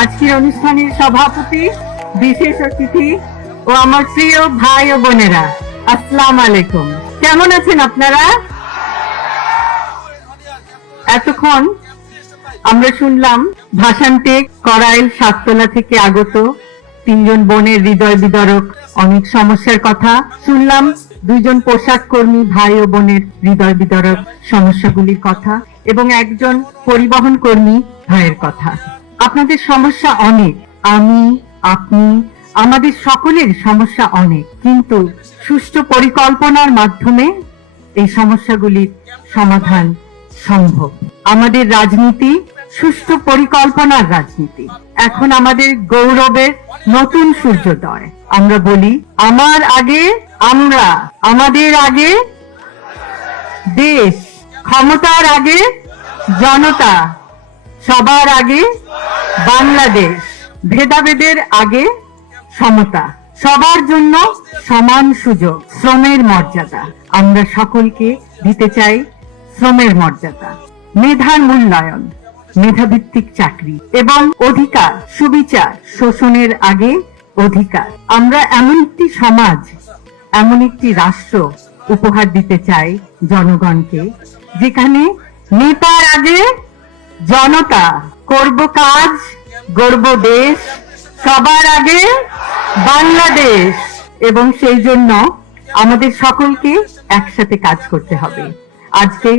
আজকের অনুষ্ঠানের সভাপতি, বিশেষ অতিথি ও আমার প্রিয় ভাই ও বোনেরা, আসসালামু আলাইকুম। কেমন আছেন আপনারা? এতক্ষণ আমরা শুনলাম ভাষান্তে করাইল সাততলা থেকে আগত তিনজন বোনের হৃদয় বিদারক অনেক সমস্যার কথা শুনলাম, দুইজন পোশাক কর্মী ভাই ও বোনের হৃদয় বিদারক সমস্যাগুলির কথা এবং একজন পরিবহন কর্মী ভাইয়ের কথা। আপনাদের সমস্যা অনেক, আমি, আপনি, আমাদের সকলের সমস্যা অনেক, কিন্তু সুষ্ঠু পরিকল্পনার মাধ্যমে এই সমস্যাগুলির সমাধান সম্ভব। আমাদের রাজনীতি সুষ্ঠু পরিকল্পনার রাজনীতি। এখন আমাদের গৌরবের নতুন সূর্যোদয়। আমরা বলি, আমার আগে আমরা, আমাদের আগে দেশ, ক্ষমতার আগে জনতা, সবার আগে বাংলাদেশ, ভেদাভেদের আগে সমতা, সবার জন্য সমান সুযোগ, শ্রমের মর্যাদা। আমরা সকলকে দিতে চাই শ্রমের মর্যাদা, মেধার মূল্যায়ন, মেধাভিত্তিক চাকরি এবং অধিকার, সুবিচার, শোষণের আগে অধিকার। আমরা এমন একটি সমাজ, এমন একটি রাষ্ট্র উপহার দিতে চাই জনগণকে, যেখানে নেতার আগে জনতা, করব কাজ, গড়ব দেশ, সবার আগে বাংলাদেশ। এবং সেই জন্য আমাদের সকলকে একসাথে কাজ করতে হবে। আজকে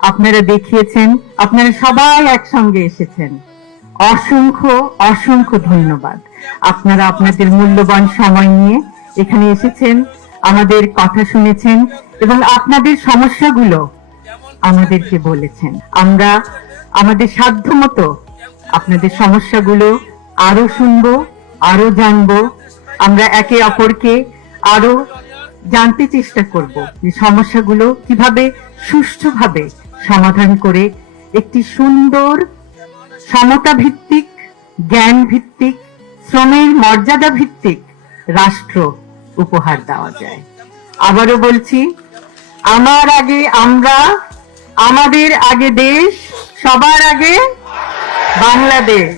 আপনারা দেখিয়েছেন, আপনারা সবাই একসঙ্গে এসেছেন। অসংখ্য অসংখ্য ধন্যবাদ। আপনারা আপনাদের মূল্যবান সময় নিয়ে এখানে এসেছেন, আমাদের কথা শুনেছেন এবং আপনাদের সমস্যাগুলো আমাদেরকে বলেছেন। আমরা আমাদের সাধ্যমতো আপনাদের সমস্যাগুলো আরো শুনবো, আরো জানবো। আমরা একে অপরকে আরো জানতে চেষ্টা করব যে সমস্যাগুলো কিভাবে সুষ্ঠুভাবে সমাধান করে একটি সুন্দর সমতা ভিত্তিক, জ্ঞান ভিত্তিক, শ্রমের মর্যাদা ভিত্তিক রাষ্ট্র উপহার দেওয়া যায়। আবারও বলছি, আমার আগে আমরা, আমাদের আগে দেশ, সবার আগে বাংলাদেশ।